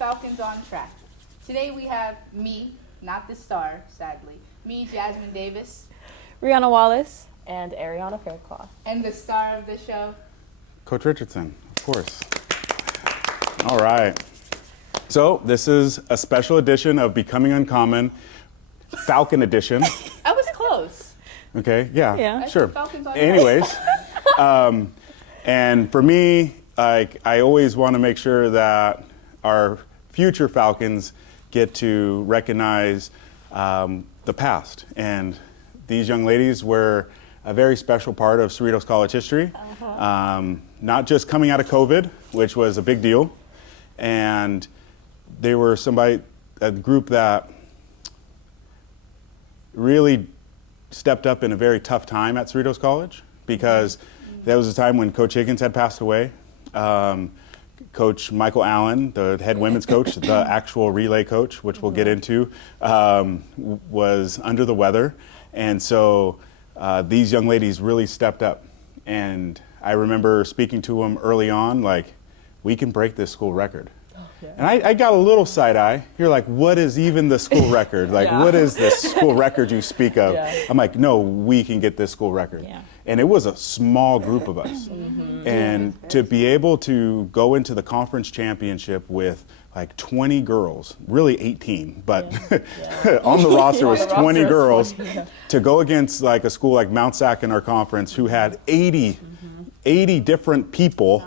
Falcons on Track. Today we have me, not the star, sadly, me, Jazzmine Davis, Rionna Wallace, and Aryianna Faircloth. and the star of the show, Coach Richardson, of course. All right. So this is a special edition of Becoming Uncommon, Falcon edition. I was close. Okay, yeah, Yeah. sure. Falcons on Track. Anyways, and for me, like, I always want to make sure that our future Falcons get to recognize the past. And these young ladies were a very special part of Cerritos College history. Not just coming out of COVID, which was a big deal, and they were a group that really stepped up in a very tough time at Cerritos College, because that was a time when Coach Higgins had passed away. Coach Michael Allen, the head women's coach, the actual relay coach, which we'll get into, was under the weather. And so these young ladies really stepped up. And I remember speaking to them early on, like, we can break this school record. And I got a little side eye. You're like, what is even the school record? Like, what is this school record you speak of? I'm like, no, we can get this school record. And it was a small group of us. And to be able to go into the conference championship with like 20 girls, really 18, but on the roster was 20 girls, to go against like a school like Mount Sac in our conference who had 80 different people.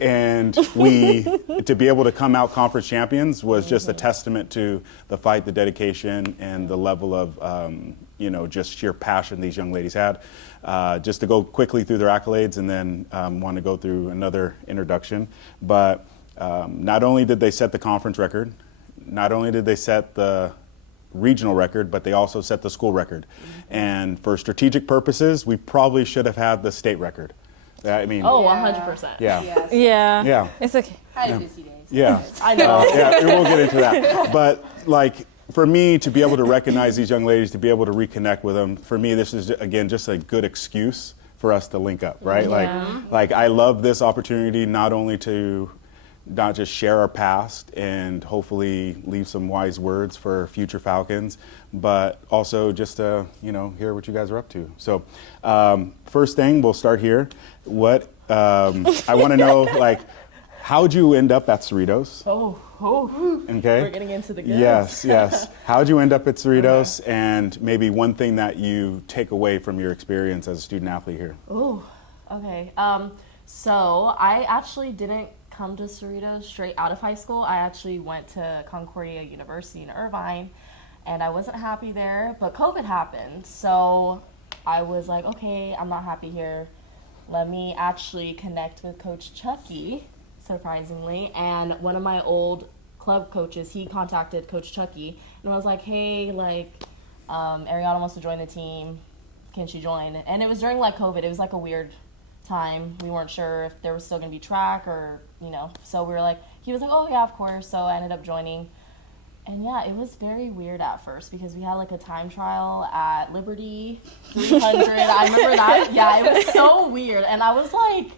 And to be able to come out conference champions was just a testament to the fight, the dedication, and the level of, just sheer passion these young ladies had. Just to go quickly through their accolades, and then want to go through another introduction. But not only did they set the conference record, not only did they set the regional record, but they also set the school record. And for strategic purposes, we probably should have had the state record. I mean, 100%. Yeah. It's okay. Had busy days. Yeah. I know. We'll get into that. But like, for me to be able to recognize these young ladies, to be able to reconnect with them, for me, this is, again, just a good excuse for us to link up, right? Like I love this opportunity, not only to not just share our past and hopefully leave some wise words for future Falcons, but also just to, hear what you guys are up to. So first thing, we'll start here. What, I want to know, like, how'd you end up at Cerritos? Okay. We're getting into the goods. Yes. How'd you end up at Cerritos, and maybe one thing that you take away from your experience as a student athlete here? Okay. So I actually didn't come to Cerritos straight out of high school. I actually went to Concordia University in Irvine, and I wasn't happy there, but COVID happened. So I was like, okay, I'm not happy here. Let me actually connect with Coach Chucky, surprisingly, and one of my old club coaches, he contacted Coach Chucky, and I was like, hey, Aryianna wants to join the team. Can she join? And it was during COVID. It was like a weird time. We weren't sure if there was still going to be track or, so we were like, he was like, oh yeah, of course. So I ended up joining. And yeah, it was very weird at first because we had a time trial at Liberty 300. I remember that. Yeah, it was so weird. And I was like,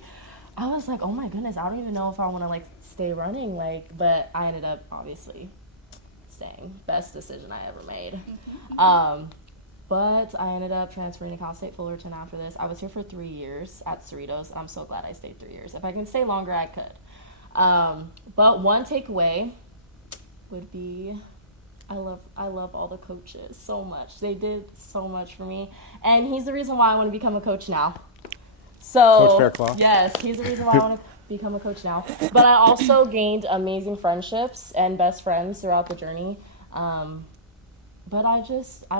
oh my goodness, I don't even know if I want to stay running. But I ended up obviously staying. Best decision I ever made. But I ended up transferring to Cal State Fullerton after this. I was here for 3 years at Cerritos. I'm so glad I stayed 3 years. If I can stay longer, I could. But one takeaway would be I love all the coaches so much. They did so much for me. And he's the reason why I want to become a coach now. So, Coach Faircloth? Yes, he's the reason why I want to become a coach now. But I also gained amazing friendships and best friends throughout the journey. But I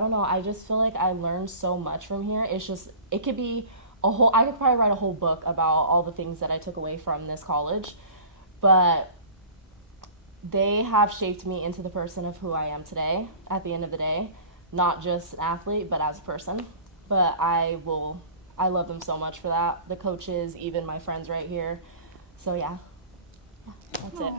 don't know, I just feel like I learned so much from here. It could be I could probably write a whole book about all the things that I took away from this college. But they have shaped me into the person of who I am today, at the end of the day. Not just an athlete, but as a person. But I love them so much for that. The coaches, even my friends right here. So yeah, that's it.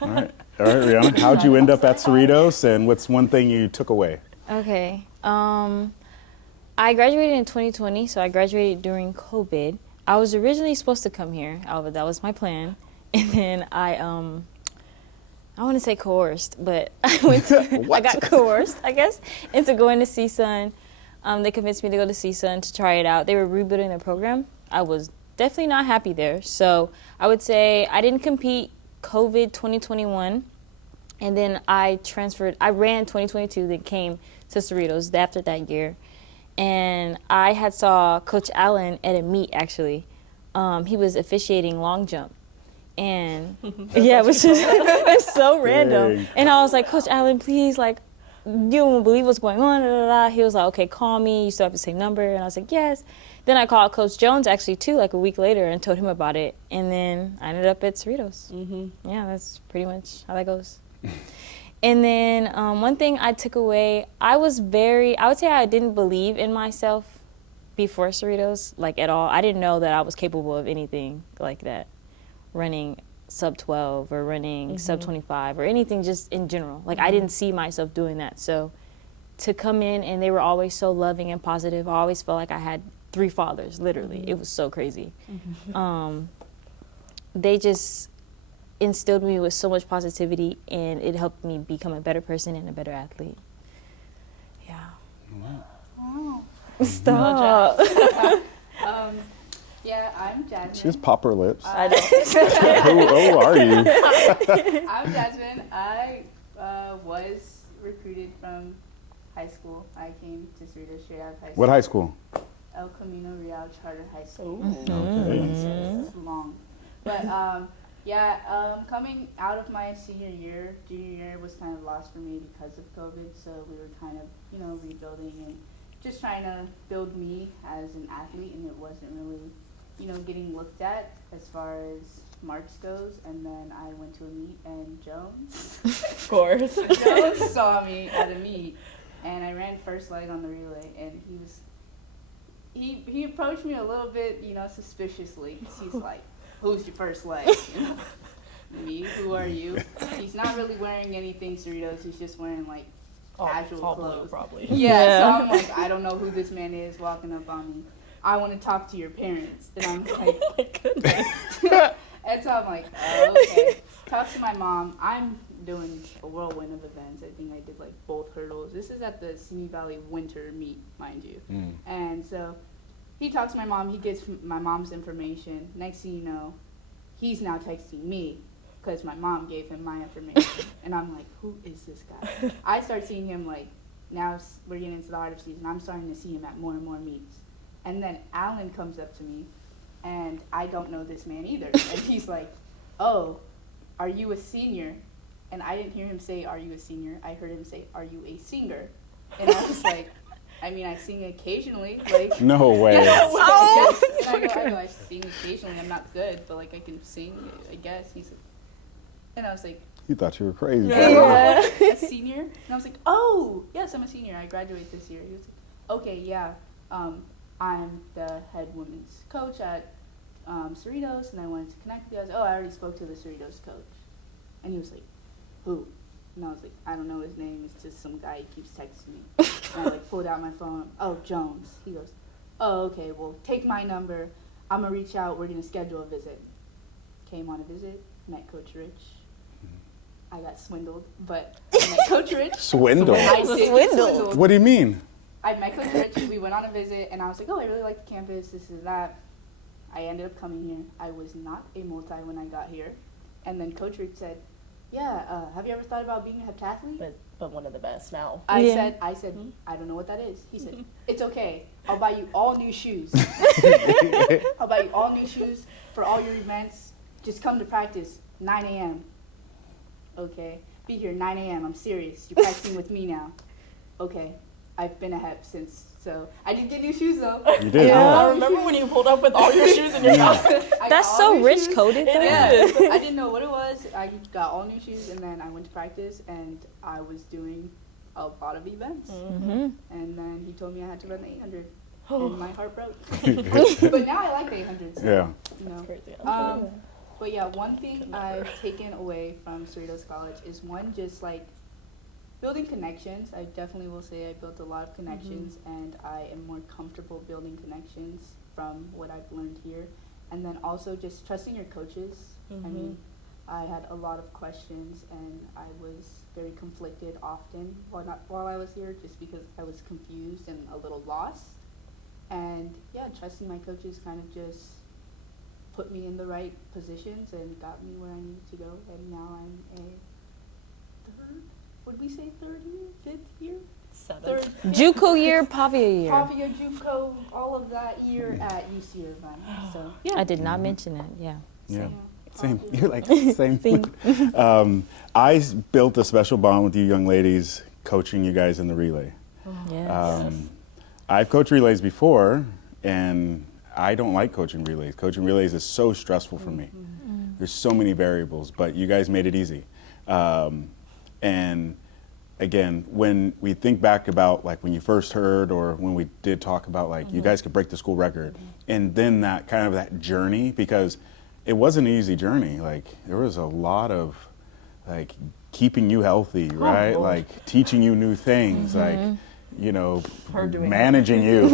All right, Rionna, how'd you end up at Cerritos, and what's one thing you took away? Okay. I graduated in 2020, so I graduated during COVID. I was originally supposed to come here, that was my plan. And then I I want to say coerced, but I got coerced, I guess, into going to CSUN. They convinced me to go to CSUN to try it out. They were rebuilding their program. I was definitely not happy there. So I would say I didn't compete COVID 2021. And then I ran 2022, then came to Cerritos after that year. And I had saw Coach Allen at a meet, actually. He was officiating long jump. And yeah, it was just it's so random. Dang. And I was like, Coach Allen, please, like, you won't believe what's going on. Da, da, da. He was like, okay, call me. You still have the same number. And I was like, yes. Then I called Coach Jones, actually, too, like a week later and told him about it. And then I ended up at Cerritos. Mm-hmm. Yeah, that's pretty much how that goes. And then one thing I took away, I would say I didn't believe in myself before Cerritos, like at all. I didn't know that I was capable of anything like that, running sub 12 or running sub 25 or anything just in general. Like I didn't see myself doing that. So to come in and they were always so loving and positive, I always felt like I had 3 fathers, literally. It was so crazy. They just instilled me with so much positivity, and it helped me become a better person and a better athlete. Yeah. Wow. Stop. Yeah, I'm Jazzmine. She just pop her lips. I know. Who are you? I'm Jazzmine. I was recruited from high school. I came to Cerritos straight out of high school. What high school? El Camino Real Charter High School. Okay. It's long. But coming out of my junior year was kind of lost for me because of COVID. So we were kind of, rebuilding and just trying to build me as an athlete, and it wasn't really, getting looked at as far as marks goes. And then I went to a meet, and Jones, Of course. Jones saw me at a meet, and I ran first leg on the relay, and he approached me a little bit, suspiciously. He's like, "Who's your first leg?" Me, who are you? He's not really wearing anything Cerritos. He's just wearing like casual all clothes. blue, probably. Yeah, so I'm like, I don't know who this man is walking up on me. I want to talk to your parents. And I'm like, Oh my goodness. and so I'm like, oh, okay. Talk to my mom. I'm doing a whirlwind of events. I think I did like both hurdles. This is at the Simi Valley winter meet, mind you. And so he talks to my mom. He gets my mom's information. Next thing you know, he's now texting me because my mom gave him my information. And I'm like, who is this guy? I start seeing him like, now we're getting into the heart of season. I'm starting to see him at more and more meets. And then Alan comes up to me, and I don't know this man either. And he's like, oh, are you a senior? And I didn't hear him say, are you a senior? I heard him say, are you a singer? And I was like, I mean, I sing occasionally. Like, No way. yes. And I go, I sing occasionally. I'm not good, but like I can sing, I guess. He's like, and I was like, He thought you were crazy. Yeah. a senior? And I was like, oh, yes, I'm a senior. I graduate this year. He was like, okay, yeah. I'm the head women's coach at Cerritos, and I wanted to connect with you. I was like, oh, I already spoke to the Cerritos coach. And he was like, who? And I was like, I don't know his name. It's just some guy. He keeps texting me. And I like pulled out my phone. Oh, Jones. He goes, oh, okay, well, take my number. I'm going to reach out. We're going to schedule a visit. Came on a visit, met Coach Rich. I got swindled, but I met Coach Rich. Swindle. I did get swindled. What do you mean? I met Coach Rich. We went on a visit, and I was like, oh, I really like the campus. This is that. I ended up coming here. I was not a multi when I got here. And then Coach Rich said, yeah, have you ever thought about being a heptathlete? But one of the best now. I said, Hmm? I don't know what that is. He said, it's okay. I'll buy you all new shoes. I'll buy you all new shoes for all your events. Just come to practice 9 a.m. Okay. Be here 9 a.m. I'm serious. You're practicing with me now. Okay. I've been a hep since, so I did get new shoes though. You did. Yeah. I remember when you pulled up with all your shoes in your mouth. I That's got all so new rich shoes. coded, though. Yeah, I didn't know what it was. I got all new shoes, and then I went to practice, and I was doing a lot of events. Mm-hmm. And then he told me I had to run the 800, and my heart broke. But now I like the 800. So, Yeah. You know. Crazy. But yeah, one thing I've taken away from Cerritos College is one, just like building connections. I definitely will say I built a lot of connections, and I am more comfortable building connections from what I've learned here. And then also just trusting your coaches. I mean, I had a lot of questions, and I was very conflicted often while I was here, just because I was confused and a little lost. And yeah, trusting my coaches kind of just put me in the right positions and got me where I needed to go. And now I'm a third year, fifth year? Seventh. JUCO year, Pavia year. Pavia, JUCO, all of that year at UC Irvine. So yeah. I did not mention that, yeah. Yeah. So, Same. You're like, same. I built a special bond with you young ladies coaching you guys in the relay. Yes. I've coached relays before, and I don't like coaching relays. Coaching relays is so stressful for me. There's so many variables, but you guys made it easy. And again, when we think back about like when you first heard, or when we did talk about like you guys could break the school record, and then that kind of that journey, because it wasn't an easy journey. Like there was a lot of like keeping you healthy, right? Like teaching you new things, like, you know, managing you.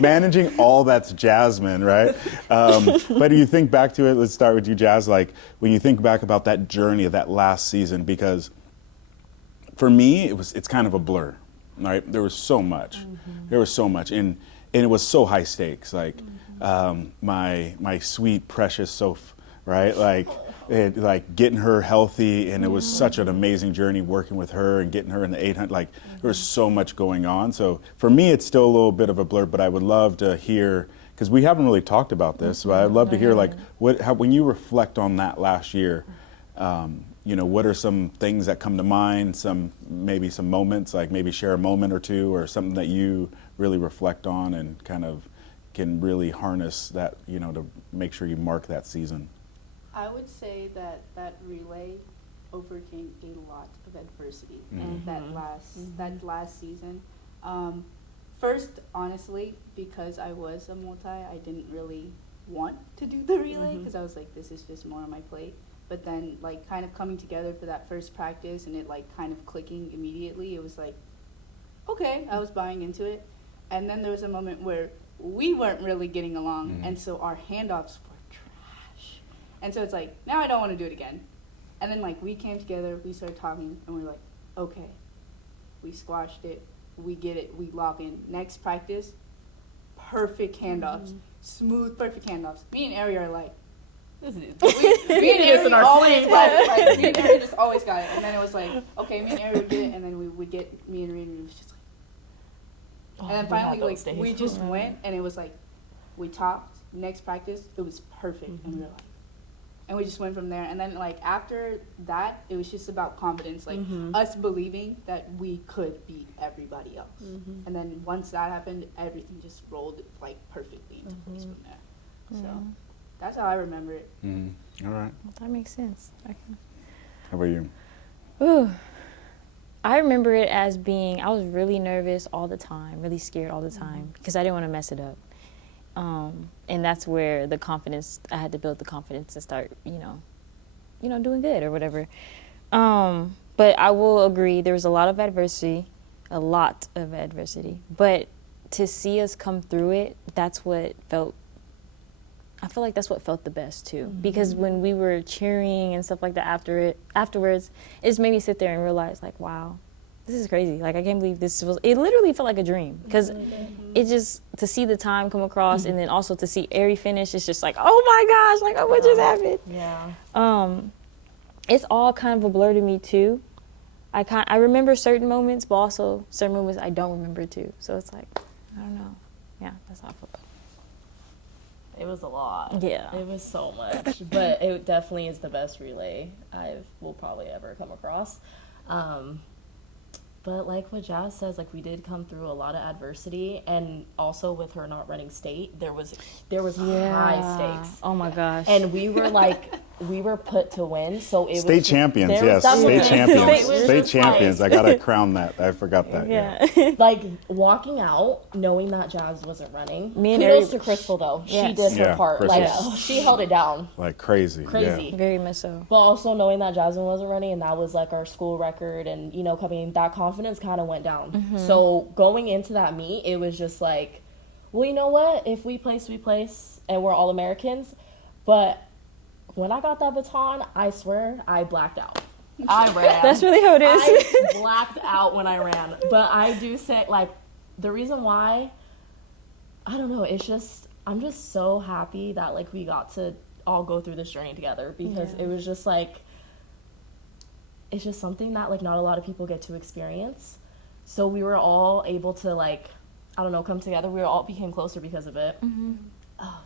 Managing all that's Jazzmine, right? But you think back to it, let's start with you, Jazz, like when you think back about that journey of that last season, because for me, it's kind of a blur, right? There was so much. There was so much, and it was so high stakes, like my sweet, precious Soph, right? Like getting her healthy, and it was such an amazing journey working with her and getting her in the 800. Like there was so much going on. So for me, it's still a little bit of a blur, but I would love to hear, because we haven't really talked about this, but I'd love to hear like when you reflect on that last year, you know, what are some things that come to mind, maybe some moments, like maybe share a moment or two, or something that you really reflect on and kind of can really harness that, you know, to make sure you mark that season. I would say that relay overcame a lot of adversity in that last season. First, honestly, because I was a multi, I didn't really want to do the relay, because I was like, this is just more on my plate. But then, like, kind of coming together for that first practice and it, like, kind of clicking immediately, it was like, okay, I was buying into it. And then there was a moment where we weren't really getting along, and so our handoffs were trash. And so it's like, now I don't want to do it again. And then, like, we came together, we started talking, and we were like, okay, we squashed it, we get it, we log in. Next practice, perfect handoffs, smooth, perfect handoffs. Me and Ari are like, me and Ari always got it. Like, me and Ari just always got it. And then it was like, okay, me and Ari would get it, and then we would get me and Reed, and it was just like, and then finally, like, we just went, and it was like, we talked, next practice, it was perfect, and we were like, and we just went from there. And then, like, after that, it was just about confidence, like, us believing that we could beat everybody else. And then once that happened, everything just rolled, like, perfectly into place from there. So that's how I remember it. All right. Well, that makes sense. How about you? Ooh. I remember it as being, I was really nervous all the time, really scared all the time, because I didn't want to mess it up. And that's where the confidence, I had to build the confidence to start, you know, doing good or whatever. But I will agree, there was a lot of adversity, but to see us come through it, I feel like that's what felt the best too. Because when we were cheering and stuff like that afterwards, it just made me sit there and realize, like, wow, this is crazy. Like, I can't believe it literally felt like a dream. Because it just, to see the time come across and then also to see Ari finish, it's just like, oh my gosh, like, oh, what just happened? Yeah. It's all kind of a blur to me too. I remember certain moments, but also certain moments I don't remember too. So it's like, I don't know. Yeah, that's how I feel. It was a lot. Yeah. It was so much. But it definitely is the best relay I will probably ever come across. But like what Jazz says, like, we did come through a lot of adversity, and also with her not running state, there was high stakes. Oh my gosh. And we were like, we were put to win, so it was State champions, yes. State champions. State champions. I gotta crown that. I forgot that. Yeah. Like, walking out, knowing that Jazz wasn't running. Me and Kudos Ari- to Crystal, though. Yes. She did her part. Crystal. Like, she held it down. Like crazy. Crazy. Very much so. But also knowing that Jazzmine wasn't running, and that was like our school record, and, you know, coming, that confidence kind of went down. So going into that meet, it was just like, well, you know what? If we place, we place, and we're all Americans. But when I got that baton, I swear I blacked out. I ran. That's really how it is. I blacked out when I ran. But I do say, like, the reason why, I don't know, it's just, I'm just so happy that, like, we got to all go through this journey together, because it was just, like, it's just something that, like, not a lot of people get to experience. So we were all able to, like, I don't know, come together. We all became closer because of it. Oh,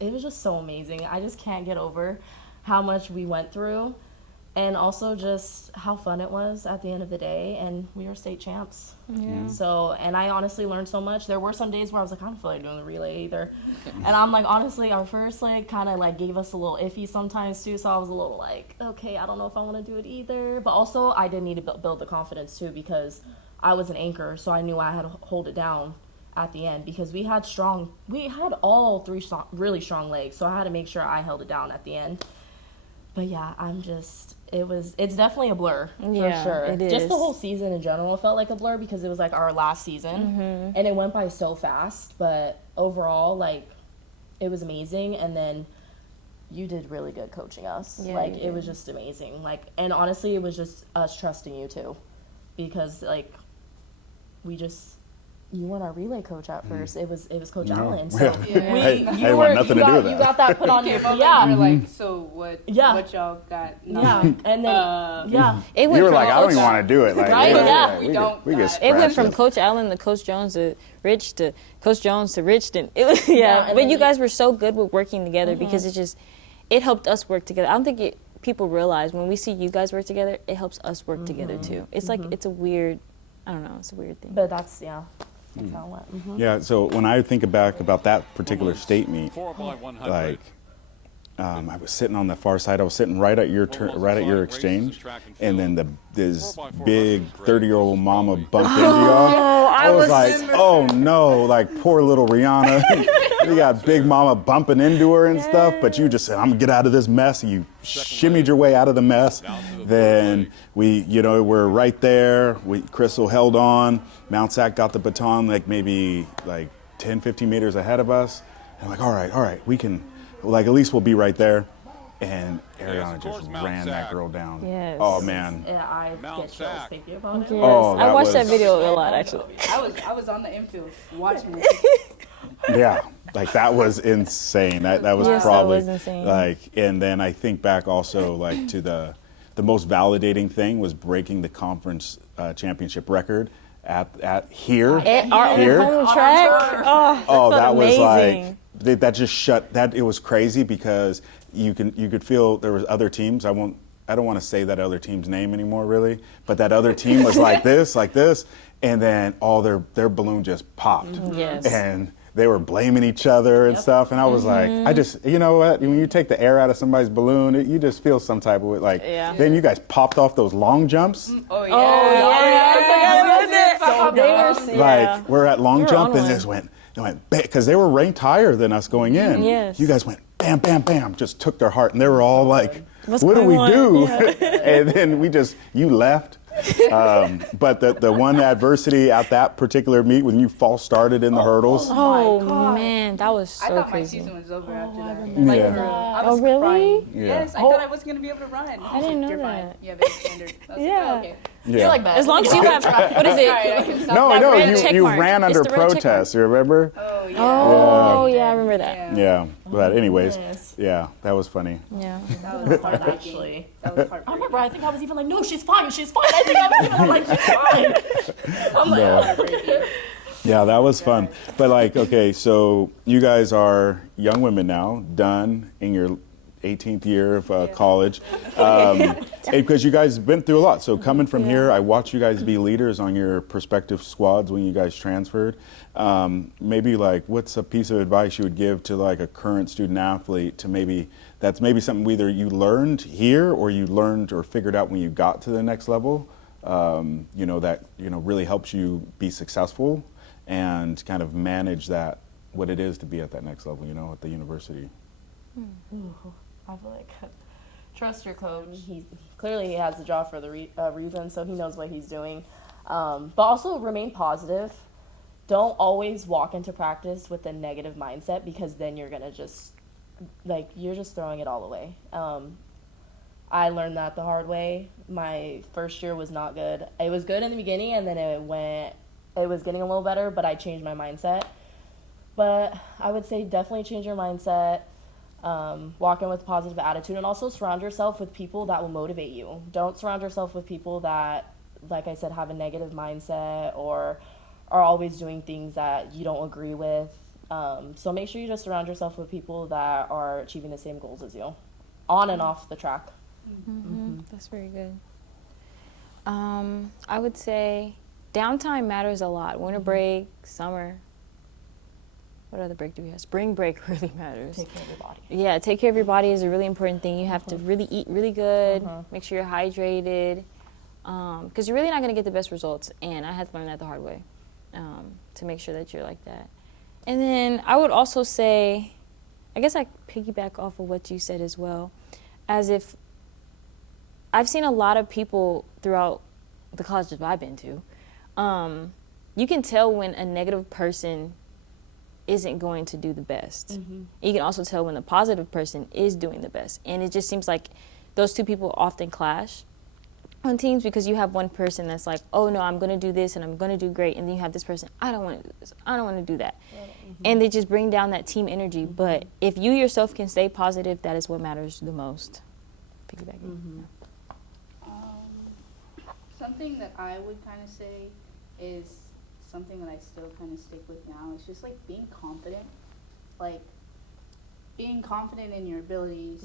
it was just so amazing. I just can't get over how much we went through, and also just how fun it was at the end of the day. And we were state champs. So, and I honestly learned so much. There were some days where I was like, I don't feel like doing the relay either. And I'm like, honestly, our first leg kind of like gave us a little iffy sometimes too. So I was a little like, okay, I don't know if I want to do it either. But also I did need to build the confidence too, because I was an anchor. So I knew I had to hold it down at the end, because we had all three really strong legs. So I had to make sure I held it down at the end. But yeah, it's definitely a blur, for sure. It is. Just the whole season in general felt like a blur, because it was like our last season, and it went by so fast. But overall, like, it was amazing. And then you did really good coaching us. Like, it was just amazing. Like, and honestly, it was just us trusting you too, because like, you weren't our relay coach at first. It was Coach Allen. So I want nothing to do with that. You got that put on your You're like, so what y'all got? And then It went You were from like, I don't Coach- even want to do it. Like, Right? Yeah. We don't We get got- It went scratched from up. Coach Allen to Coach Jones to Rich to Coach Jones to Rich. And it was, and but then you guys were so good with working together, because it helped us work together. I don't think people realize when we see you guys work together, it helps us work together too. It's like, it's a weird, I don't know, it's a weird thing. but that's how it went. Yeah, so when I think back about that particular state meet, 4 by 100. like, I was sitting on the far side. I was sitting right at your exchange, and then this big 30-year-old mama bumped into y'all. I was like, oh no, like poor little Rionna. You got big mama bumping into her and stuff, but you just said, I'm gonna get out of this mess. And you shimmied your way out of the mess. Then we're right there. Crystal held on. Mount Sac got the baton like maybe like 10, 15 meters ahead of us. And I'm like, all right, we can, like, at least we'll be right there. And Aryianna just ran that girl down. Yes. Oh man. Yeah, I get chills thinking about it. Yes. Oh, I that watched that was- video a lot, actually. I was on the infield watching it. Yeah, like that was insane. That was Yes, that probably was insane. like, and then I think back also like to the most validating thing was breaking the conference championship record at here. At our Here? home track. Oh, felt that was amazing. like that just shut that. It was crazy because you could feel there was other teams. I don't want to say that other team's name anymore, really, but that other team was like this, and then all their balloon just popped. Yes. And they were blaming each other and stuff, and I was like, I just, you know what? When you take the air out of somebody's balloon, you just feel some type of way. Like, then you guys popped off those long jumps. Oh yeah. Like we're at long were jump, on and one. this went because they were ranked higher than us going in. Yes. You guys went bam, bam, bam, just took their heart, and they were all like, What's "What do we going do?" on? And then you left. But the one adversity at that particular meet when you false started in the hurdles. Oh man, that was I so thought my crazy. season was over after that. Yeah. I was Oh, really? crying. Yeah. Yes, I thought I wasn't gonna be able to run. I didn't know You're fine. that. You have a standard. I was Yeah. like, oh, okay. Yeah. You're like that. As long as you have, what is All right, I it? can stop No, that. no, red check you mark. ran It's under the red check protest. You remember? Oh yeah. Oh yeah, I remember that. Yeah. But anyways, goodness. yeah, that was funny. Yeah. That was hard Actually. That was I heartbreaking. remember, I think I was even like, no, she's fine. I think I was even like, she's fine. I'm like, Yeah. Heartbreaking. Yeah, that was fun. But like, okay, so you guys are young women now, done in your 18th year of college, because you guys have been through a lot. So coming from here, I watched you guys be leaders on your prospective squads when you guys transferred. Maybe like, what's a piece of advice you would give to like a current student athlete to that's maybe something either you learned here or you learned or figured out when you got to the next level, that really helps you be successful and kind of manage what it is to be at that next level, at the university. I feel like trust your coach. He clearly has the job for the reason, so he knows what he's doing. But also remain positive. Don't always walk into practice with a negative mindset, because then you're gonna just like, you're just throwing it all away. I learned that the hard way. My first year was not good. It was good in the beginning, and then it was getting a little better, but I changed my mindset. But I would say definitely change your mindset, walk in with a positive attitude, and also surround yourself with people that will motivate you. Don't surround yourself with people that, like I said, have a negative mindset or are always doing things that you don't agree with. So make sure you just surround yourself with people that are achieving the same goals as you, on and off the track. That's very good. I would say downtime matters a lot. Winter break, summer. What other break do we have? Spring break really matters. Take care of your body. Yeah, take care of your body is a really important thing. You have to really eat really good, make sure you're hydrated, because you're really not going to get the best results. And I had to learn that the hard way, to make sure that you're like that. And then I would also say, I guess I piggyback off of what you said as well, as if I've seen a lot of people throughout the colleges I've been to, you can tell when a negative person isn't going to do the best. You can also tell when the positive person is doing the best. And it just seems like those two people often clash on teams, because you have one person that's like, oh no, I'm going to do this and I'm going to do great. And then you have this person, I don't want to do this. I don't want to do that. And they just bring down that team energy. But if you yourself can stay positive, that is what matters the most. Piggybacking. Something that I would kind of say is something that I still kind of stick with now. It's just like being confident. Like being confident in your abilities.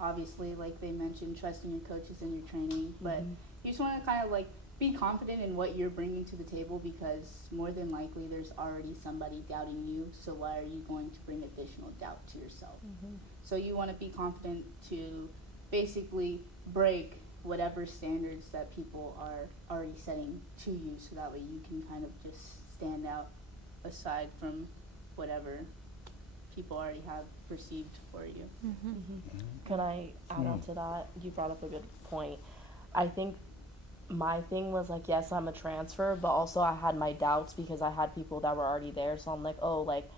Obviously, like they mentioned, trusting your coaches and your training. But you just want to kind of like be confident in what you're bringing to the table, because more than likely there's already somebody doubting you. So why are you going to bring additional doubt to yourself? So you want to be confident to basically break whatever standards that people are already setting to you, so that way you can kind of just stand out aside from whatever people already have perceived for you. Can I add on to that? You brought up a good point. I think my thing was like, yes, I'm a transfer, but also I had my doubts because I had people that were already there. So I'm like, oh, like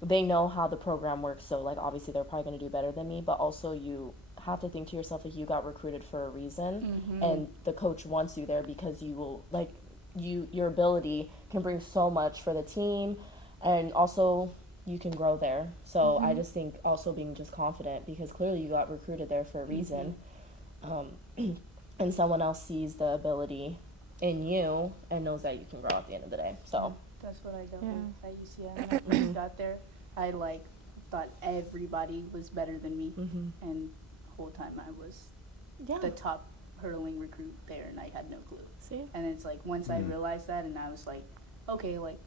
they know how the program works, so like obviously they're probably going to do better than me. But also you have to think to yourself, like, you got recruited for a reason, and the coach wants you there because you will, like, your ability can bring so much for the team, and also you can grow there. So I just think also being just confident, because clearly you got recruited there for a reason, and someone else sees the ability in you and knows that you can grow at the end of the day. So That's what I dealt with at UCI. When I first got there, I like thought everybody was better than me, and whole time I was the top hurling recruit there, and I had no clue. And it's like once I realized that, and I was like, okay, like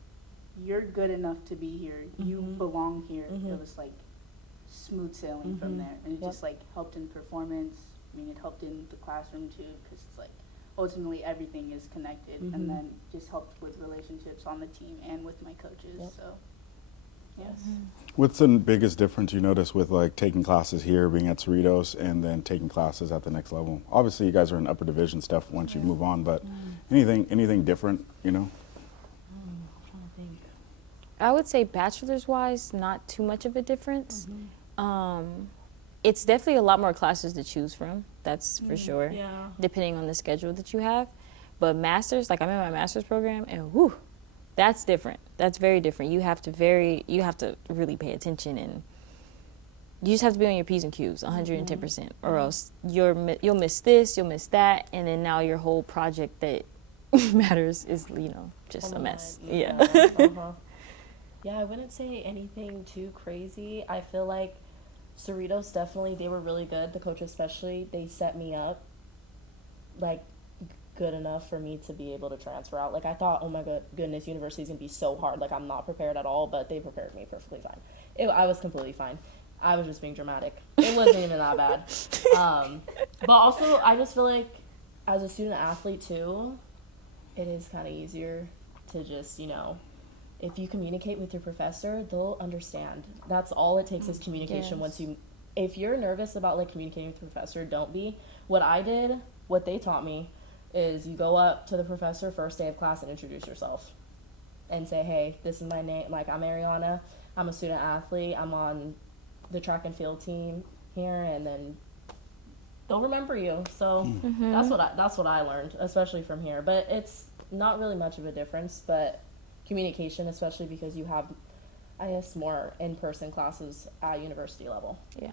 you're good enough to be here, you belong here. It was like smooth sailing from there, and it just like helped in performance. I mean, it helped in the classroom too, because it's like ultimately everything is connected, and then just helped with relationships on the team and with my coaches. So yes. What's the biggest difference you notice with like taking classes here, being at Cerritos, and then taking classes at the next level? Obviously, you guys are in upper division stuff once you move on, but anything different, you know? I'm trying to think. I would say bachelor's wise, not too much of a difference. It's definitely a lot more classes to choose from, that's for sure, depending on the schedule that you have. But master's, like I'm in my master's program, and whew, that's different. That's very different. You have to really pay attention, and you just have to be on your P's and Q's 110%, or else you'll miss this, you'll miss that, and then now your whole project that matters is, just a mess. Yeah, I wouldn't say anything too crazy. I feel like Cerritos definitely, they were really good. The coach especially, they set me up like good enough for me to be able to transfer out. Like I thought, oh my goodness, university's gonna be so hard. Like I'm not prepared at all, but they prepared me perfectly fine. I was completely fine. I was just being dramatic. It wasn't even that bad. But also, I just feel like as a student athlete too, it is kind of easier to just, if you communicate with your professor, they'll understand. That's all it takes is communication. If you're nervous about like communicating with the professor, don't be. What they taught me is you go up to the professor first day of class and introduce yourself and say, hey, this is my name. Like, I'm Aryianna. I'm a student athlete. I'm on the track and field team here, and then they'll remember you. So that's what I learned, especially from here. But it's not really much of a difference, but communication, especially because you have, I guess, more in-person classes at university level. Yeah.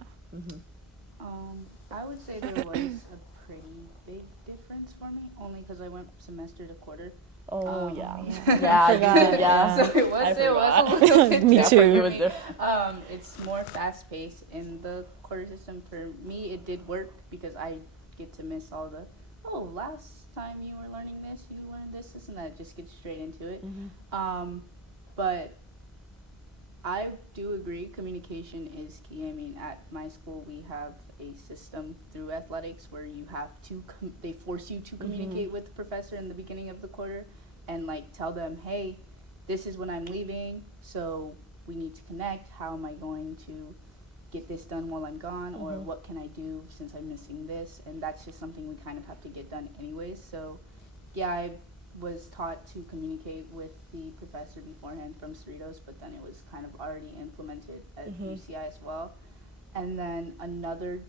I would say there was a pretty big difference for me, only because I went semester to quarter. Oh yeah. Yeah. So it was a little bit Me different too. for me. It's more fast-paced in the quarter system. For me, it did work because I get to miss all the, last time you were learning this, you learned this, and that. Just get straight into it. But I do agree, communication is key. I mean, at my school, we have a system through athletics where you have to, they force you to communicate with the professor in the beginning of the quarter and, like, tell them, hey, this is when I'm leaving, so we need to connect. How am I going to get this done while I'm gone? Or what can I do since I'm missing this? And that's just something we kind of have to get done anyways. So, yeah, I was taught to communicate with the professor beforehand from Cerritos, but then it was kind of already implemented at UCI as well. And then another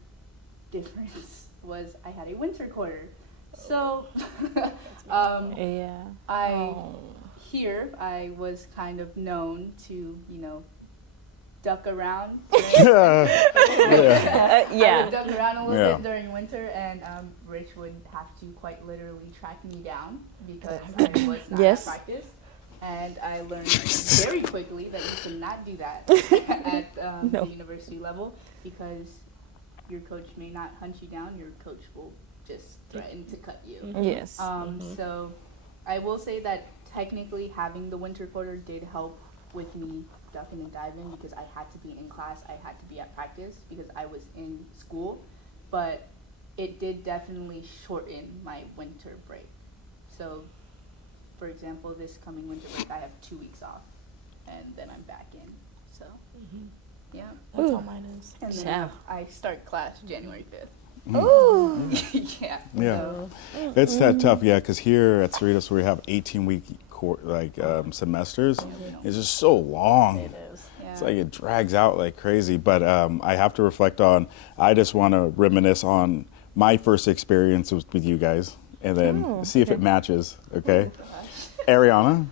difference was I had a winter quarter. So here I was kind of known to, duck around. I would duck around a little bit during winter, and Rich would have to quite literally track me down because I was not at practice. And I learned very quickly that you cannot do that at the university level because your coach may not hunt you down, your coach will just threaten to cut you. Yes. So I will say that technically having the winter quarter did help with me ducking and diving because I had to be in class, I had to be at practice because I was in school, but it did definitely shorten my winter break. So, for example, this coming winter break, I have 2 weeks off, and then I'm back in. So, yeah. That's all mine is. And then I start class January 5th. Ooh. Yeah. So. It's that tough, because here at Cerritos we have 18-week semesters. It's just so long. It is. Yeah. It's like it drags out like crazy. But I have to reflect on. I just want to reminisce on my first experience with you guys, and then see if it matches. Okay, Aryianna.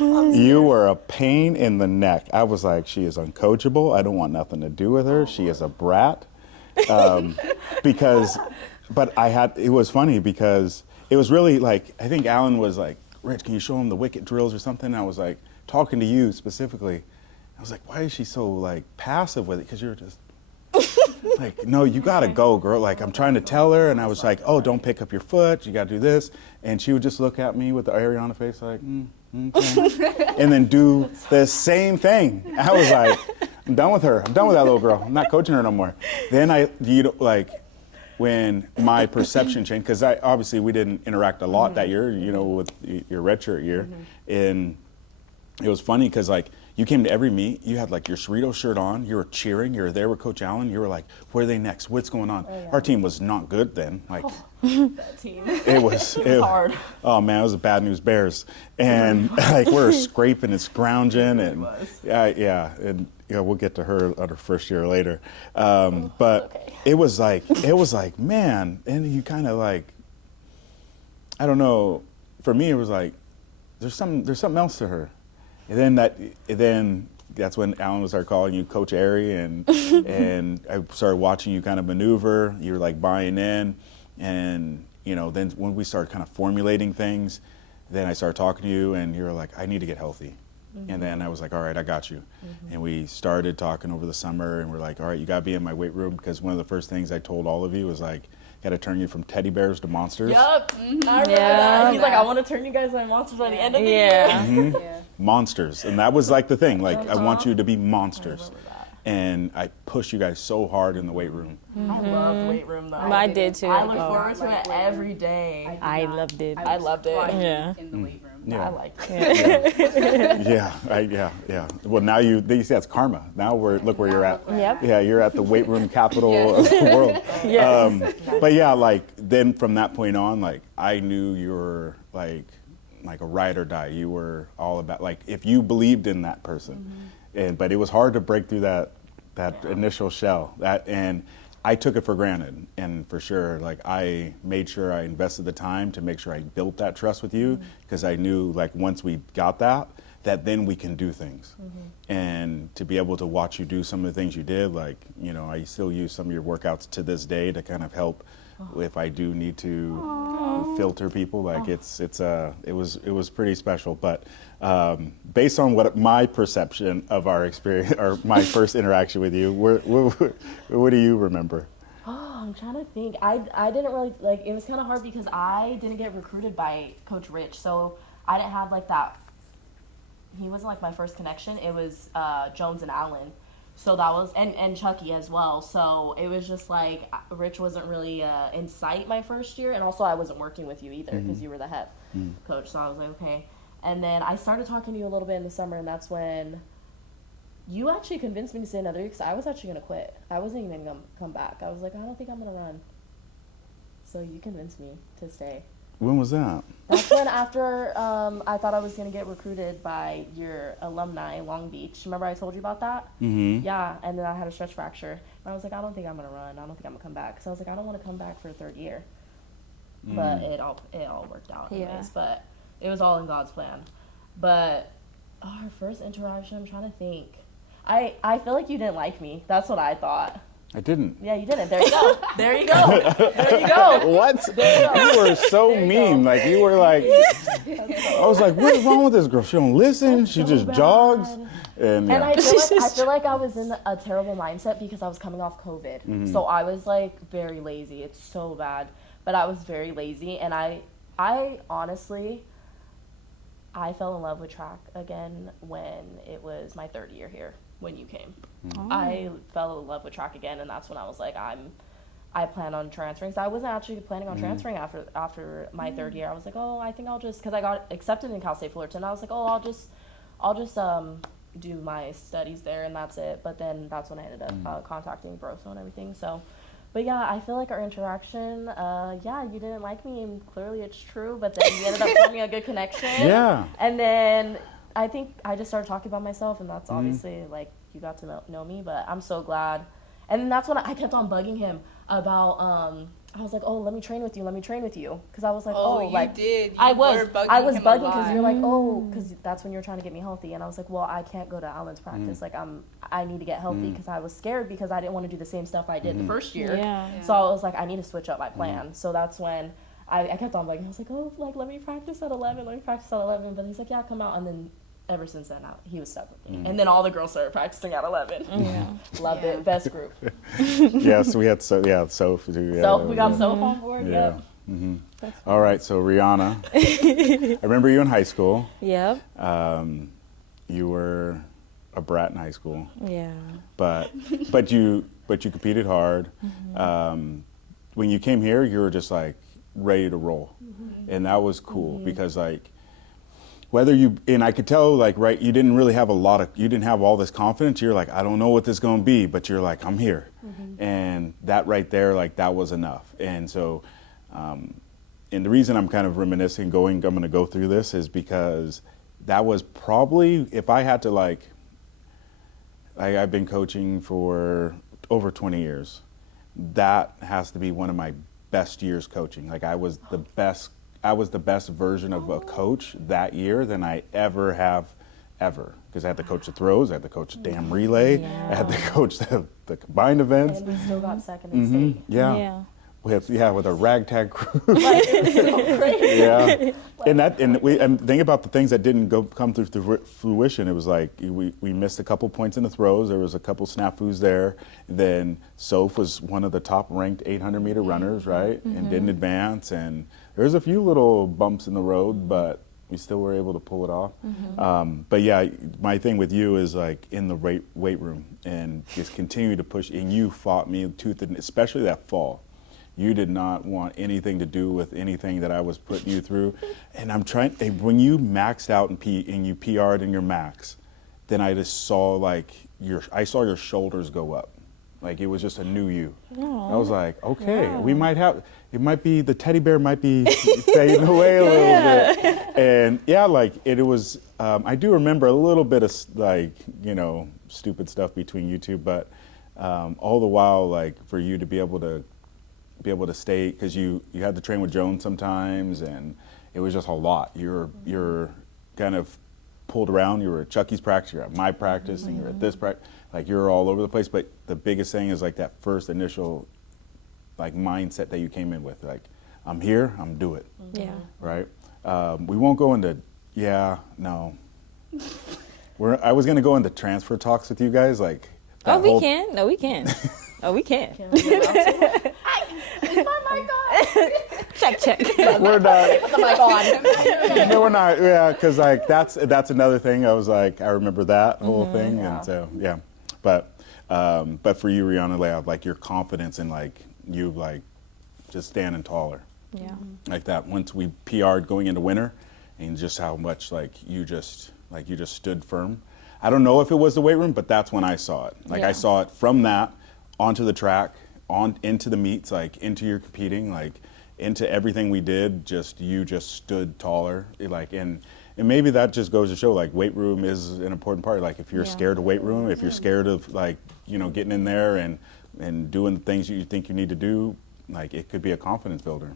You were a pain in the neck. I was like, she is uncoachable. I don't want nothing to do with her. She is a brat. It was funny because it was really like, I think Alan was like, Rich, can you show him the wicket drills or something? And I was like, talking to you specifically. I was like, why is she so like passive with it? Because you're just like, no, you gotta go, girl. Like, I'm trying to tell her, and I was like, oh, don't pick up your foot. You gotta do this. And she would just look at me with the Aryianna face, like, okay. And then do the same thing. I was like, I'm done with her. I'm done with that little girl. I'm not coaching her no more. Then when my perception changed, because obviously we didn't interact a lot that year, with your redshirt year, and it was funny because like you came to every meet, you had like your Cerritos shirt on, you were cheering, you were there with Coach Allen, you were like, where are they next? What's going on? Our team was not good then. Like that team. It was hard. Oh man, it was the Bad News Bears, and like we were scraping and scrounging, and and we'll get to her on her first year later. But it was like man, and you kind of like, I don't know. For me, it was like there's something else to her. And then that's when Alan started calling you Coach Airy, and I started watching you kind of maneuver. You were like buying in, and then when we started kind of formulating things, then I started talking to you, and you were like, I need to get healthy. And then I was like, all right, I got you. And we started talking over the summer, and we're like, all right, you got to be in my weight room, because one of the first things I told all of you was like, got to turn you from teddy bears to monsters. Yup. I remember that. He's like, I want to turn you guys into monsters by the end of the year. Monsters. And that was like the thing. Like, I want you to be monsters. And I pushed you guys so hard in the weight room. I love the weight room, though. I did too. I look forward to it every day. I loved it. I loved it. Yeah. In the weight room. Yeah. I liked it. Yeah. Well, now you see that's karma. Now look where you're at. Yep. Yeah, you're at the weight room capital of the world. Yes. But yeah, like then from that point on, like I knew you were like a ride or die. You were all about like if you believed in that person, but it was hard to break through that that initial shell. And I took it for granted, and for sure, like I made sure I invested the time to make sure I built that trust with you, because I knew like once we got that then we can do things. And to be able to watch you do some of the things you did, like, you know, I still use some of your workouts to this day to kind of help if I do need to filter people. Like it was pretty special. But based on what my perception of our experience or my first interaction with you, what do you remember? Oh, I'm trying to think. I didn't really, like, it was kind of hard because I didn't get recruited by Coach Rich, so I didn't have like that. He wasn't like my first connection. It was Jones and Allen. So that was, and Chucky as well. So it was just like, Rich wasn't really in sight my first year. And also I wasn't working with you either because you were the head coach. So I was like, okay. And then I started talking to you a little bit in the summer, and that's when you actually convinced me to stay another year, because I was actually going to quit. I wasn't even going to come back. I was like, I don't think I'm going to run. So you convinced me to stay. When was that? That's when after I thought I was going to get recruited by your alumni, Long Beach. Remember I told you about that? Mm-hmm. Yeah, and then I had a stretch fracture. And I was like, I don't think I'm going to run. I don't think I'm going to come back. So I was like, I don't want to come back for a third year. But it all worked out anyways. Yeah. But it was all in God's plan. But our first interaction, I'm trying to think. I feel like you didn't like me. That's what I thought. I didn't. Yeah, you didn't. There you go. There you go. There you go. What? You were so mean. Like you were like, I was like, what is wrong with this girl? She don't listen. She so just bad. jogs. And And I feel like I was in a terrible mindset because I was coming off COVID. So I was like very lazy. It's so bad. But I was very lazy, and I honestly, I fell in love with track again when it was my third year here, when you came. I fell in love with track again, and that's when I was like, I plan on transferring. So I wasn't actually planning on transferring after my third year. I was like, oh, I think I'll just, because I got accepted in Cal State Fullerton. I was like, oh, I'll just do my studies there, and that's it. But then that's when I ended up contacting Broso and everything. So, but yeah, I feel like our interaction, yeah, you didn't like me, and clearly it's true. But then we ended up forming a good connection. Yeah. And then I think I just started talking about myself, and that's obviously like you got to know me. But I'm so glad. And then that's when I kept on bugging him about. I was like, oh, let me train with you, because I was like, oh, you like did. You I was were bugging bugging him a because lot. you're like, oh, because that's when you're trying to get me healthy, and I was like, well, I can't go to Allen's practice, like I need to get healthy, because I was scared because I didn't want to do the same stuff I did the first year. Yeah. So I was like, I need to switch up my plan. So that's when I kept on bugging. I was like, oh, like let me practice at 11. But he's like, yeah, come out. And then ever since then, he was stuck with me. And then all the girls started practicing at 11. Yeah. Loved it. Best group. Yes, we had Soph. So we got Soph on board. Yeah. Yep. Mm-hmm. All right, so Rionna, I remember you in high school. Yep. You were a brat in high school, Yeah. but you competed hard. When you came here, you were just like ready to roll, and that was cool because like and I could tell like you didn't really have you didn't have all this confidence. You're like, I don't know what this is gonna be, but you're like, I'm here, and that right there, like that was enough. And so, and the reason I'm kind of reminiscing, I'm gonna go through this is because that was probably, if I had to like I've been coaching for over 20 years. That has to be one of my best years coaching. Like I was the best version of a coach that year than I ever have because I had to coach the throws, I had to coach the damn relay, I had to coach the combined events. And we still got second in state. Yeah. With a ragtag crew. Like, it was so crazy. Yeah. And think about the things that didn't come through fruition. It was like we missed a couple points in the throws. There was a couple snafus there. Then Soph was one of the top ranked 800-meter runners, right? And didn't advance. And there was a few little bumps in the road, but we still were able to pull it off. But yeah, my thing with you is like in the weight room and just continue to push. And you fought me tooth and especially that fall. You did not want anything to do with anything that I was putting you through. And I'm trying, when you maxed out and you PR'd in your max, then I just saw like I saw your shoulders go up. Like it was just a new you. I was like, okay, we might have, the teddy bear might be fading away a little bit. And yeah, like it was, I do remember a little bit of like, stupid stuff between you two, but all the while, like for you to be able to stay, because you had to train with Jones sometimes, and it was just a lot. You're kind of pulled around. You were at Chucky's practice, you're at my practice, and you're at this practice. Like you're all over the place. But the biggest thing is like that first initial like mindset that you came in with, like I'm here, I'm do it. Yeah. Right. We won't go into no. I was gonna go into transfer talks with you guys, like. Oh, we can. No, we can. Oh, we can. Is my mic on? Check. We're not. Put the mic on. No, we're not. Yeah, because like that's another thing. I was like, I remember that whole thing, and so yeah. But for you, Rionna, like your confidence in like you like just standing taller. Yeah. Like that. Once we PR'd going into winter, and just how much like you just stood firm. I don't know if it was the weight room, but that's when I saw it. Like I saw it from that onto the track, on into the meets, like into your competing, like into everything we did. You just stood taller, like and maybe that just goes to show like weight room is an important part. Like if you're scared of weight room, if you're scared of like getting in there and doing the things you think you need to do, like it could be a confidence builder.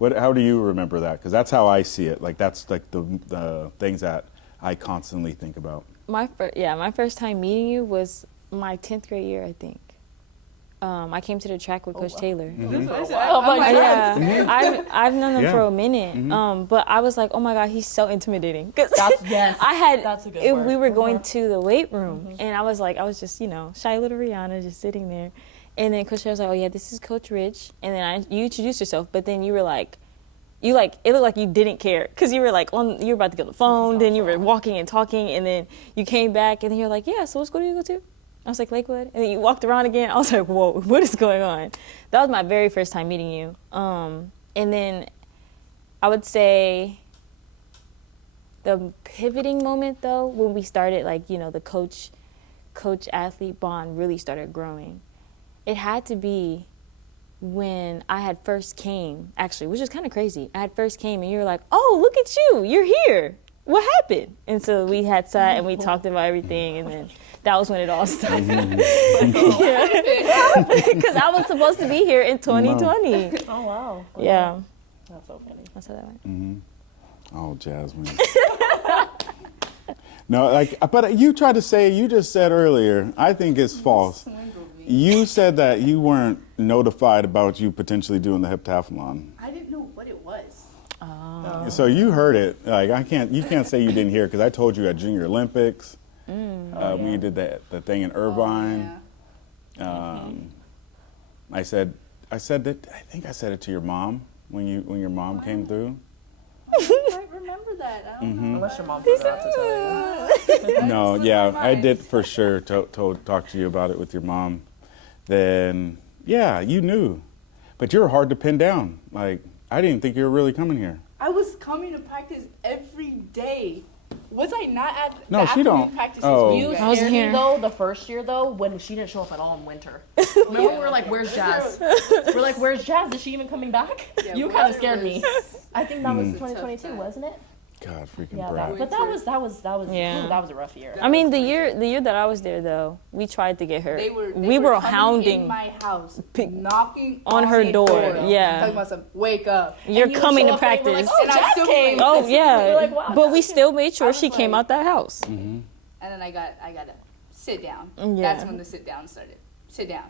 But how do you remember that? Because that's how I see it. Like that's like the things that I constantly think about. My first time meeting you was my 10th grade year, I think. I came to the track with Coach Taylor. Oh my God. Yeah, I've known him for a minute. But I was like, oh my God, he's so intimidating. That's a good word. We were going to the weight room, and I was just shy little Rionna just sitting there, and then Coach Taylor was like, oh yeah, this is Coach Rich, and then you introduced yourself, but then you were like. It looked like you didn't care because you were like you were about to get on the phone, then you were walking and talking, and then you came back, and then you're like, yeah, so what school do you go to? I was like, Lakewood. And then you walked around again. I was like, whoa, what is going on? That was my very first time meeting you. And then I would say the pivoting moment, though, when we started, the coach-athlete bond really started growing. It had to be when I had first came, actually, which is kind of crazy. I had first came and you were like, oh, look at you, you're here. What happened? And so we had sat and we talked about everything, and then that was when it all started. Because I was supposed to be here in 2020. Oh, wow. Yeah. That's so funny. That's how that went. Oh, Jazzmine. No, but you just said earlier, I think it's false. You said that you weren't notified about you potentially doing the heptathlon. I didn't know what it was. So you heard it. You can't say you didn't hear it because I told you at Junior Olympics when you did the thing in Irvine. I said that. I think I said it to your mom when your mom came through. I remember that. I don't know. Unless your mom forgot to tell you. No, yeah, I did for sure talk to you about it with your mom. Then, yeah, you knew. But you were hard to pin down. Like, I didn't think you were really coming here. I was coming to practice every day. Was I not at No, the she afternoon don't. practices? Oh. You I was scared me here. though the first year though when she didn't show up at all in winter. Remember we were like, "Where's Jazz?" We're like, "Where's Jazz? Is she even coming back?" Yeah, You kind of scared me. I think that was 2022, wasn't it? God, freaking Yeah, brat. but that was Yeah. ooh, that was a rough year. I mean, the year that I was there, though, we tried to get her. They were coming hounding. in my house, knocking on her the door, yeah. Talking about some, wake up. You're And you would coming show to up and you were practice. like, And I Jazz still came. Oh We yeah, were like, wow, but we Jazz still made sure I was she came like- out that house. And then I got to sit down. Yeah. That's when the sit down started. Sit down.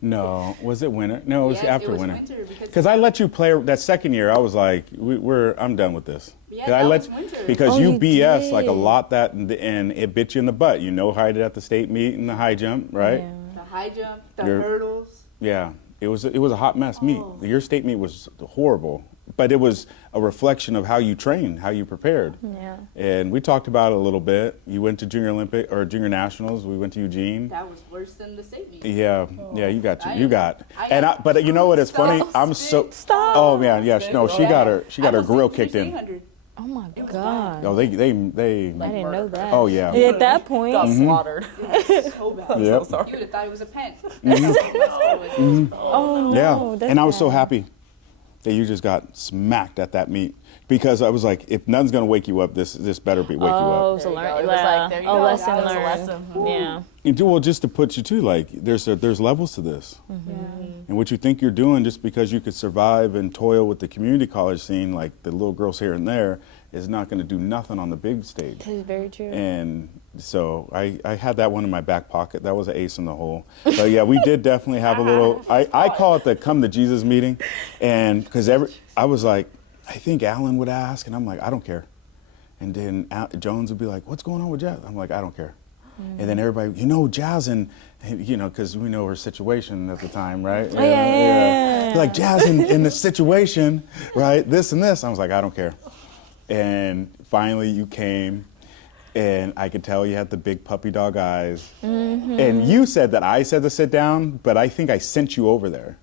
No, was it winter? No, it was Yes, after it was winter. because I let you play that second year. I was like, I'm done with this. Yeah, 'Cause I that let was winter. because Oh, you you BS like a did. lot and it bit you in the butt. You know, hide it at the state meet and the high jump, right? Yeah. the high jump, the You're- hurdles. Yeah, it was a hot mess meet. Oh. Your state meet was horrible, but it was a reflection of how you trained, how you prepared. Yeah. And we talked about it a little bit. You went to Junior Olympic or Junior Nationals. We went to Eugene. That was worse than the state meet. Yeah, you got I you am- got. I And am- but you know what? It's funny. Stop, I'm so. Stop. Oh man, yeah. No, she got her I grill almost kicked finished in. 800. Oh my was God. Oh, they. I didn't know that. Oh yeah. At that point, got slaughtered. So bad. Yep. So sorry. You would have thought it was a pen. oh no. Yeah. That's And I was so bad. happy. that you just got smacked at that meet? Because I was like, if none's gonna wake you up, this better be wake you Oh, up. so There you learn. go. It was like, there you go. lesson That was a learned. lesson. Yeah. Well, just to put you to like, there's levels to this, and what you think you're doing just because you could survive and toil with the community college scene, like the little girls here and there, is not going to do nothing on the big stage. That is very true. And so I had that one in my back pocket. That was an ace in the hole. But yeah, we did definitely have a little, I call it the come to Jesus meeting. And because I was like, I think Alan would ask, and I'm like, I don't care. And then Jones would be like, what's going on with Jazz? I'm like, I don't care. And then everybody, Jazz, and because we know her situation at the time, right? Yeah. Like, Jazz in the situation, right? This and this. I was like, I don't care. And finally you came, and I could tell you had the big puppy dog eyes. And you said that I said to sit down, but I think I sent you over there.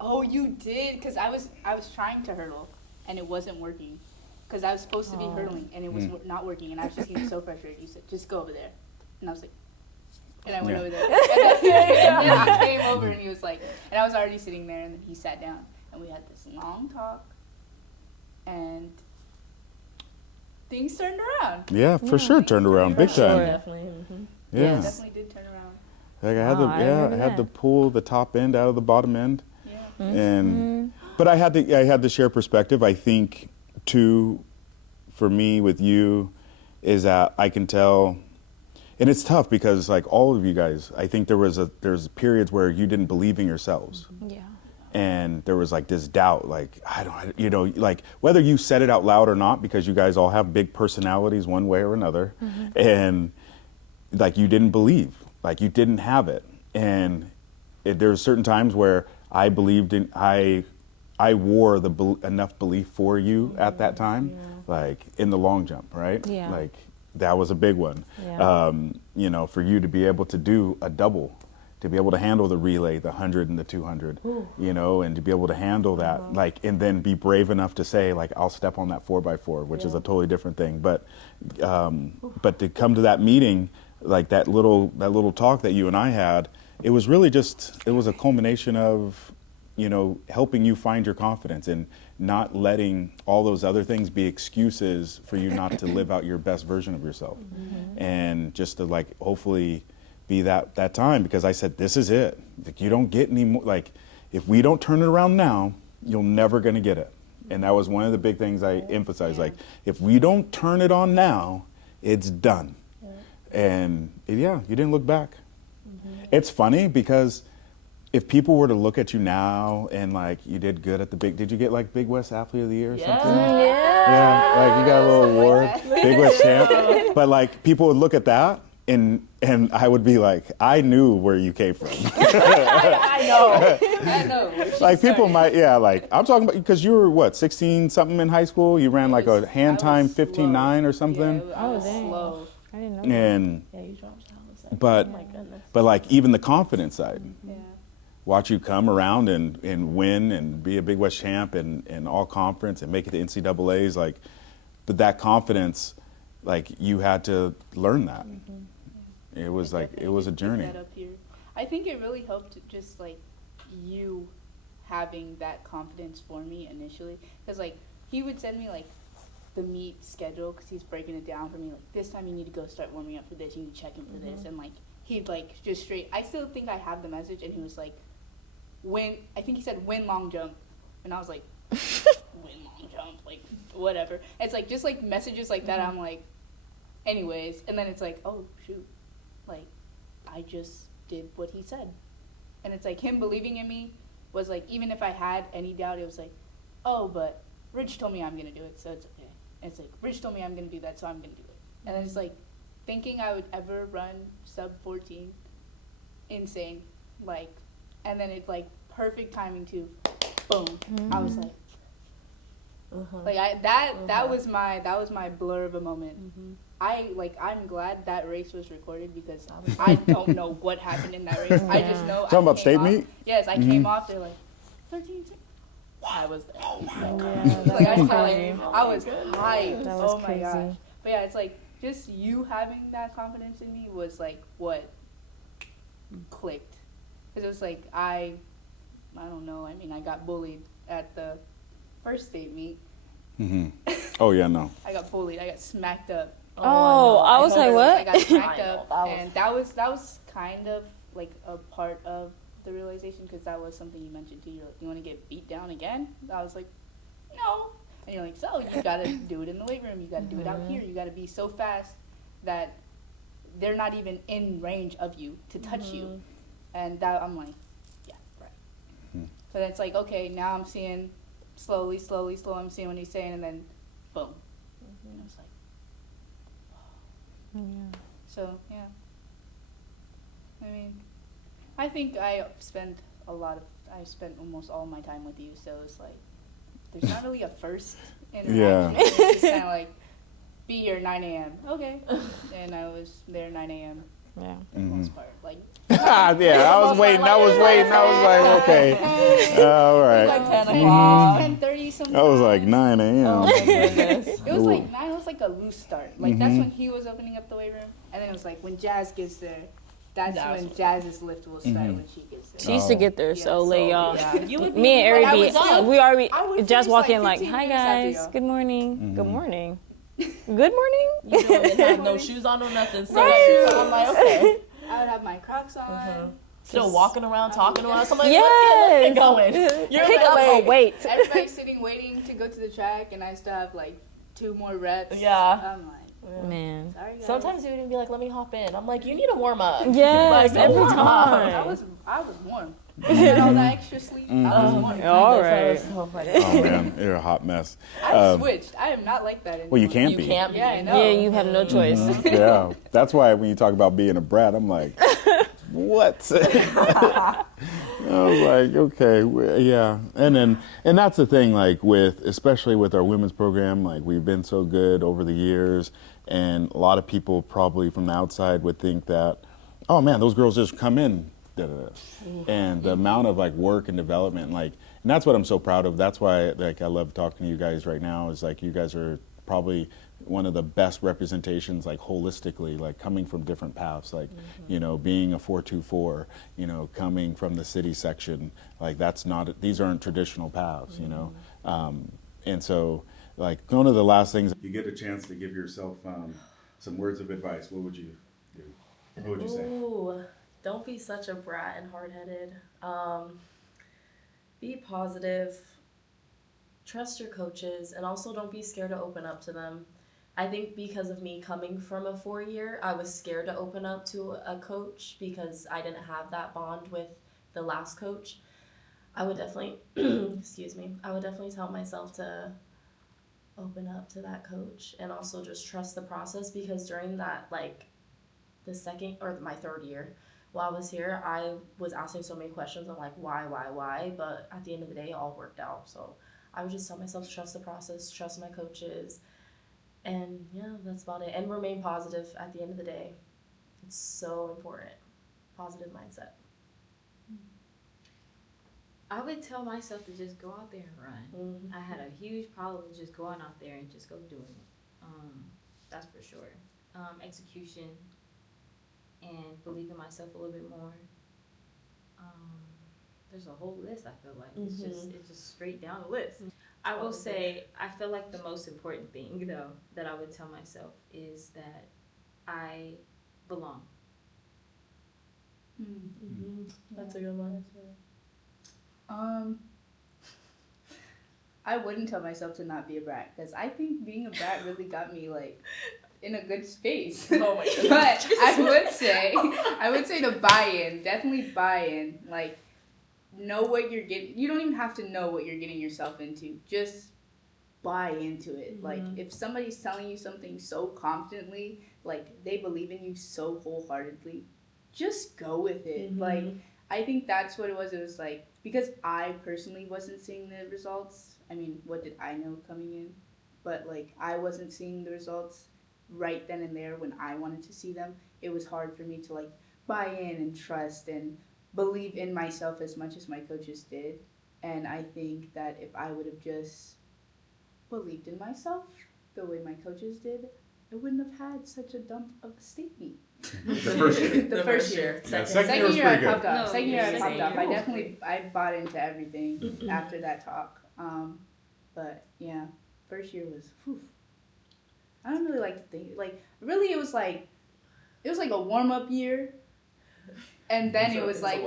Oh, you did? Because I was trying to hurdle, and it wasn't working. Because I was supposed to be hurdling, and it was not working, and I was just getting so frustrated. You said, just go over there. And I was like, and I went over there. And then I came over, and he was like, and I was already sitting there, and then he sat down, and we had this long talk, and things turned around. Yeah, for sure turned around big time. Definitely. Yeah. It definitely did turn around. Like I remember had to that. pull the top end out of the bottom end. Yeah. And but I had to share perspective. I think too, for me with you, is that I can tell, and it's tough because like all of you guys, I think there's periods where you didn't believe in yourselves. Yeah. And there was like this doubt, like like whether you said it out loud or not, because you guys all have big personalities one way or another, and like you didn't believe, like you didn't have it, and there's certain times where I believed in I wore enough belief for you at that time, like in the long jump, right? Yeah. Like that was a big one. Yeah. For you to be able to do a double, to be able to handle the relay, the 100 and the 200, and to be able to handle that, like, and then be brave enough to say, like, I'll step on that 4x4, which is a totally different thing. But to come to that meeting, like that little talk that you and I had, it was really it was a culmination of, helping you find your confidence and not letting all those other things be excuses for you not to live out your best version of yourself. And just to like, hopefully be that time, because I said, this is it. Like, you don't get any more, like, if we don't turn it around now, you're never gonna get it. And that was one of the big things I emphasized, like, if we don't turn it on now, it's done. And you didn't look back. It's funny because if people were to look at you now and like you did good at did you get like Big West Athlete of the Year or something? Yeah, like you got a little award, Big West champ. But like people would look at that and I would be like, I knew where you came from. I know. Like people might, like I'm talking about, because you were what, 16 something in high school? You ran like a hand time 15.9 or something? Yeah, I was dang. slow. I didn't know that. And Yeah, you dropped down a second. but Oh my goodness. but like even the confidence side. Yeah. Watch you come around and win and be a Big West champ and all conference and make it to NCAAs, like, but that confidence, like you had to learn that. It was like, it was a journey. That up here. I think it really helped just like you having that confidence for me initially, because like he would send me like the meet schedule, because he's breaking it down for me, like this time you need to go start warming up for this, you need to check in for this, and like he'd like just straight, I still think I have the message, and he was like, I think he said win long jump, and I was like, win long jump, like whatever. It's like just like messages like that. I'm like, anyways, and then it's like, oh shoot, like I just did what he said, and it's like him believing in me was like, even if I had any doubt, it was like, oh, but Rich told me I'm gonna do it, so it's okay. And it's like Rich told me I'm gonna do that, so I'm gonna do it. And then it's like thinking I would ever run sub 14, insane, like. And then it's like perfect timing too. Boom. I was like, like that was my blur of a moment. I'm glad that race was recorded, because I don't know what happened in that race. I just know. Talking about state meet? Yes, I came off. They're like 13. I was there. Oh my Yeah, god! that Like was I crazy. was hyped. That was Oh my crazy. gosh! But yeah, it's like just you having that confidence in me was like what clicked. Because it was like I don't know. I mean, I got bullied at the first state meet. Oh yeah, no. I got bullied. I got smacked up. Oh, I was like, what? I got smacked I know, up, that was- and that was kind of like a part of the realization, because that was something you mentioned too. You're like, you want to get beat down again? I was like, no. And you're like, so you gotta do it in the weight room. You gotta do it out here. You gotta be so fast that they're not even in range of you to touch you. And that I'm like, yeah, right. So that's like, okay, now I'm seeing slowly, I'm seeing what he's saying, and then boom. And it's like, so, yeah. I mean, I think I spent almost all my time with you, so it's like, there's not really a first interaction. Yeah. It's just kind of like, be here 9 a.m. Okay. And I was there 9 a.m. Yeah. for the most part. Like, Yeah, I was waiting. I was like, okay, all right. Like 10 o'clock. 10:30 sometimes. I was like 9 a.m. Oh my goodness. It was like 9. It was like a loose start. Like that's when he was opening up the weight room, and then it was like when Jazz gets there, that's when Jazz's lift will start when she gets there. She used to get there so late, y'all. Yeah, you would Me and I Ari would still- we already I would just finish, walk like, in like, 15 hi minutes after guys, y'all. good morning, good morning, good morning. You didn't have no shoes on, no nothing. So Right. I'm like, okay. I would have my Crocs on. Still walking around, talking around. So I'm like, Yes. let's get going. You're Pick like, up a wait. weight. Everybody's sitting waiting to go to the track, and I still have like 2 more reps. Yeah. I'm like, Man. sorry guys. Sometimes you would even be like, let me hop in. I'm like, you need a warm up. Yes, Like, every warm up. I time. was warm. And all that extra sleep, I was warm. All That right. was so funny. Oh man, you're a hot mess. I switched. I am not like that anymore. Well, you can't You be. can't Yeah, I be. know. Yeah, you have no choice. Yeah, that's why when you talk about being a brat, I'm like, what? I was like, okay, yeah, and that's the thing, like especially with our women's program, like we've been so good over the years, and a lot of people probably from the outside would think that, oh man, those girls just come in, and the amount of like work and development, like, and that's what I'm so proud of. That's why like I love talking to you guys right now. Is like you guys are probably one of the best representations, like holistically, like coming from different paths, like you know, being a 424, you know, coming from the city section, like these aren't traditional paths, you know, and so like one of the last things, you get a chance to give yourself some words of advice, what would you do? What would you say? Ooh, don't be such a brat and hard-headed. Be positive. Trust your coaches, and also don't be scared to open up to them. I think because of me coming from a 4-year, I was scared to open up to a coach because I didn't have that bond with the last coach. I would definitely, I would definitely tell myself to open up to that coach and also just trust the process, because during that, like, the second or my 3rd year while I was here, I was asking so many questions. I'm like, why? But at the end of the day, it all worked out. So I would just tell myself to trust the process, trust my coaches, and yeah, that's about it. And remain positive at the end of the day. It's so important. Positive mindset. I would tell myself to just go out there and run. I had a huge problem with just going out there and just go doing it. That's for sure. Execution and believe in myself a little bit more. There's a whole list, I feel like. It's just straight down the list. I will say, I feel like the most important thing, though, that I would tell myself is that I belong. That's a good one. I wouldn't tell myself to not be a brat, because I think being a brat really got me like in a good space. Oh my God. But I would say to buy in, definitely buy in. Like, know what you're getting. You don't even have to know what you're getting yourself into. Just buy into it. Like, if somebody's telling you something so confidently, like they believe in you so wholeheartedly, just go with it. Like, I think that's what it was. It was like, because I personally wasn't seeing the results. I mean, what did I know coming in? But like, I wasn't seeing the results right then and there when I wanted to see them. It was hard for me to like buy in and trust and believe in myself as much as my coaches did. And I think that if I would have just believed in myself the way my coaches did, I wouldn't have had such a dump of a state meet. The first year. The first year. Second year was I pretty popped good. off. No, Second year I yeah, popped same off. year. I definitely bought into everything after that talk. But yeah, first year was. Whew. I don't really like to think like really it was like a warm up year, and then it was like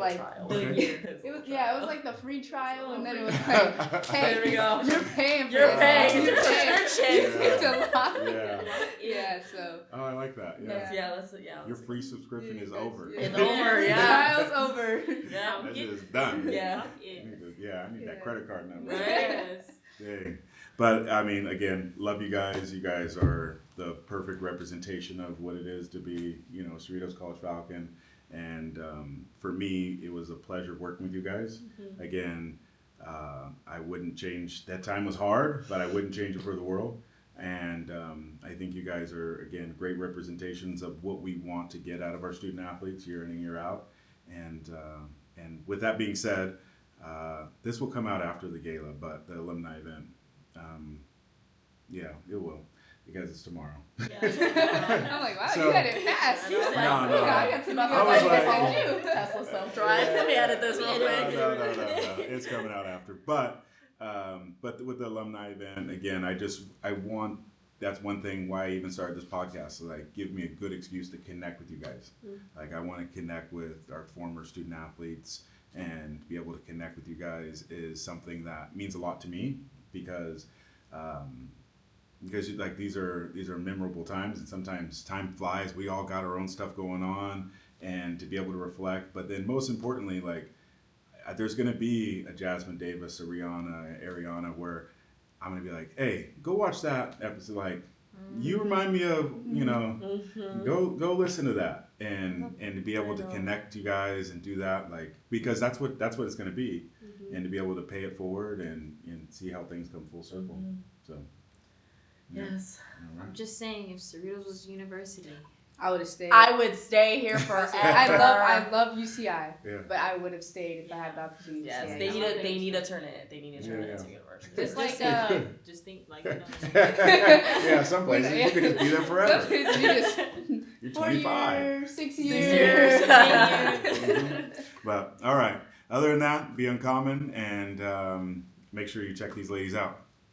The year. it was like the free trial, and then it was like, hey, There we go. you're paying for You're this. paying. You're It's a paying. subscription. It's a lot. Yeah. Yeah, so. Oh, I like that. Yeah. That's Your free subscription is over. It's over, yeah. Trial's over. Yeah. That is done. Yeah. I need that credit card number. Right. Dang. But I mean, again, love you guys. You guys are the perfect representation of what it is to be, Cerritos College Falcon. And for me, it was a pleasure working with you guys. Mm-hmm. Again, I wouldn't change. That time was hard, but I wouldn't change it for the world. And I think you guys are, again, great representations of what we want to get out of our student athletes year in and year out. And with that being said, this will come out after the gala, but the alumni event, it will, because it's tomorrow. I'm like, wow, So- you had it fast. No, I got some I was like- you. Tesla self-drive. Let me edit this real quick. No. It's coming out after. But with the alumni event, again, that's one thing why I even started this podcast. So give me a good excuse to connect with you guys. I want to connect with our former student athletes, and be able to connect with you guys is something that means a lot to me because these are memorable times, and sometimes time flies. We all got our own stuff going on, and to be able to reflect. But then most importantly, there's going to be a Jazzmine Davis, a Rionna, Aryianna, where I'm going to be like, hey, go watch that episode. You remind me of, go listen to that, and to be able to connect you guys and do that, because that's what it's going to be, and to be able to pay it forward and see how things come full circle. So. Yeah. Yes. All right. I'm just saying, if Cerritos was a university, I would have stayed. I would stay here forever. I love UCI, Yeah. but I would have stayed if I had the opportunity to Yes, stay. they need to turn it. They need to turn it into university. Just like just think Yeah, some places you could just be there forever. You're 4 25. years, 6 years. years. But all right. Other than that, be uncommon, and make sure you check these ladies out.